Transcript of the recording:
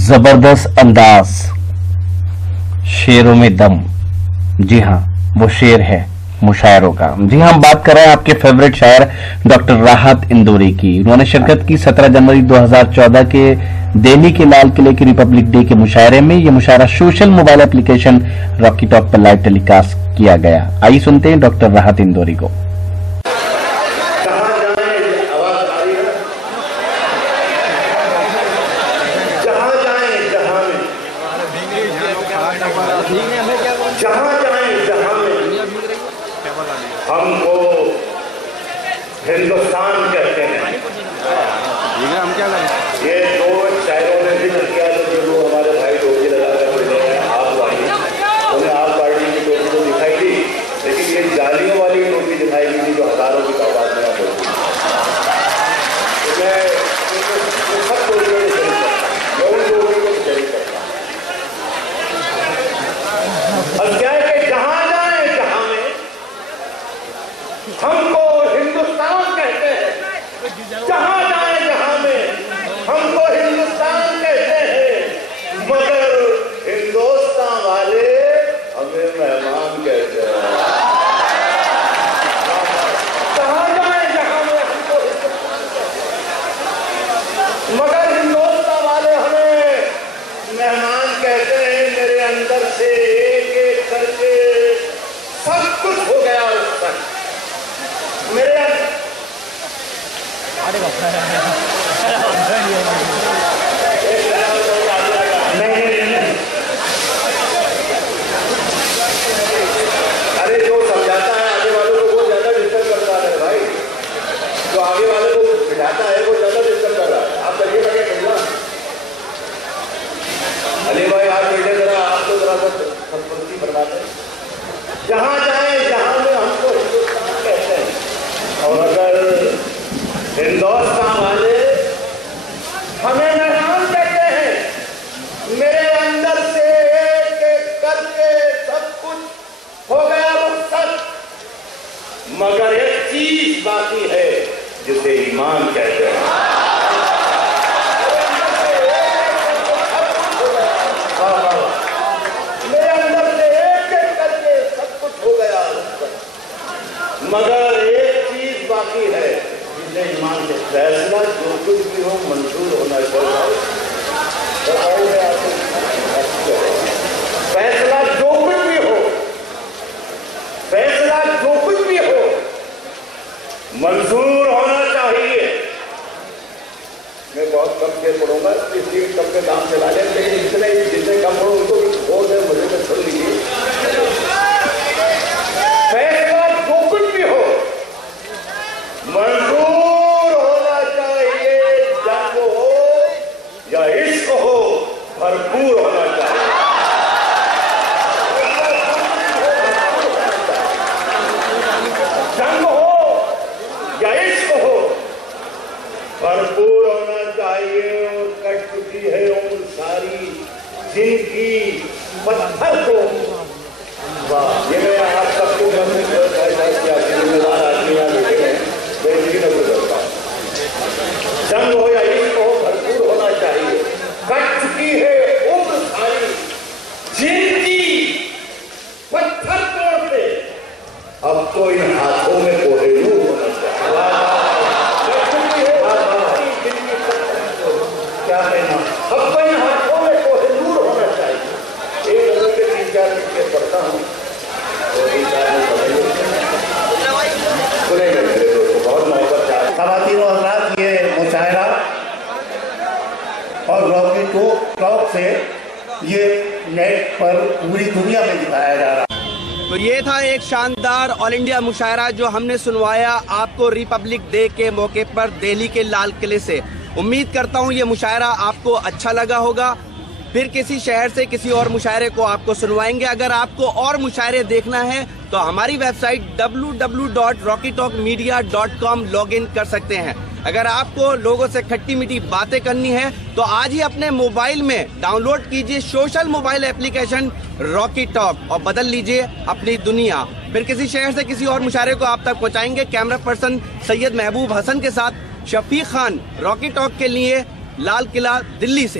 जबरदस्त अंदाज, शेरों में दम। जी हाँ, वो शेर है मुशायरों का। जी हाँ, हम बात कर रहे हैं आपके फेवरेट शायर डॉक्टर राहत इंदौरी की। उन्होंने शिरकत की 17 जनवरी 2014 के दिल्ली के लाल किले के रिपब्लिक डे के मुशायरे में। यह मुशायरा social mobile application Rocky Talk पर लाइव टेलीकास्ट किया गया। आइए सुनते हैं डॉक्टर राहत इंदौरी को। जहाँ जाएं जहाँ में हमको हिंदुस्तान कहते हैं। हम क्या करें? ये दो शायरों ने जिक्र किया जो हमारे भाई टोपी लगाकर मिले हैं आप वाली, उन्हें आप पार्टी की टोपी तो दिखाई दी, लेकिन ये जालियों वाली टोपी दिखाई दी थी जो हजारों की तादाद में आप होती। मैं सब टोपियों को शरीक करता, मैं उन टोपियों को शरीक करता। अब क्या है कि जहां जाए जहां में हमको हिंदुस्तान कहते हैं। जहां जाए जहां में हमको हिंदुस्तान कहते हैं, मगर हिंदुस्तान वाले हमें मेहमान कहते हैं। जहां जाए जहां में हमको हिंदुस्तान कहते हैं, मगर हिंदुस्तान वाले हमें मेहमान कहते हैं। मेरे अंदर से करके सब कुछ हो गया उस पर मेरे अरे जो समझाता है आगे वालों को वो ज्यादा डिस्टर्ब करता है भाई। जो आगे वाले को बिठाता है वो ज्यादा डिस्टर्ब कर रहा है। आप करिए लगे कहना अली भाई आप बैठे जरा, आप तो जरा संस्कृति बर्बाद है। जहां जाए जहां में हमको हिंदुस्तान कहते हैं, और अगर हिंदुस्तान वाले हमें मेहमान कहते हैं। मेरे अंदर से एक एक करके सब कुछ हो गया रुखसत, मगर एक चीज बाकी है जिसे ईमान कहते हैं। मगर एक चीज बाकी है जिसे ईमान से फैसला जो कुछ भी हो मंजूर होना चाहिए। फैसला जो कुछ भी हो, फैसला जो कुछ भी हो मंजूर होना चाहिए। मैं बहुत कम के पढ़ूंगा, इसलिए कम के काम चला लें, लेकिन इतने जितने कम हो उनको भी बोल है, मुझे तो सुन लीजिए। फैसला जो कुछ भी हो मंजूर होना चाहिए। जंग हो या इश्क हो भरपूर होना चाहिए। जंग हो या इश्क हो भरपूर होना चाहिए। और कट चुकी है उम्र सारी जिनकी पत्थर को। ये मैं आप सबको जिम्मेदार आदमी बैठे हैं, मैं इसी में गुजरता हूँ। जंग हो या इश्क हो भरपूर होना चाहिए। कट चुकी है उम्र सारी जिनकी पत्थर तोड़ते, अब तो इन हाथों में कोहिनूर होना चाहिए। क्या कहना, अब तो इन हाथों में कोहिनूर होना चाहिए। एक अगर के 3-4 दिन के पढ़ता हूँ खवातीन और हज़रात, ये मुशायरा और रॉकी टॉक से ये नेट पर पूरी दुनिया में दिखाया जा रहा है। तो ये था एक शानदार ऑल इंडिया मुशायरा जो हमने सुनवाया आपको रिपब्लिक डे के मौके पर दिल्ली के लाल किले से। उम्मीद करता हूँ ये मुशायरा आपको अच्छा लगा होगा। फिर किसी शहर से किसी और मुशायरे को आपको सुनवाएंगे। अगर आपको और मुशायरे देखना है तो हमारी वेबसाइट www.rockytalkmedia.com लॉगिन कर सकते हैं। अगर आपको लोगों से खट्टी मीठी बातें करनी है तो आज ही अपने मोबाइल में डाउनलोड कीजिए social mobile application Rocky talk और बदल लीजिए अपनी दुनिया। फिर किसी शहर से किसी और मुशायरे को आप तक पहुंचाएंगे। कैमरा पर्सन सैयद महबूब हसन के साथ शफीक खान, रॉकी टॉक के लिए, लाल किला, दिल्ली से।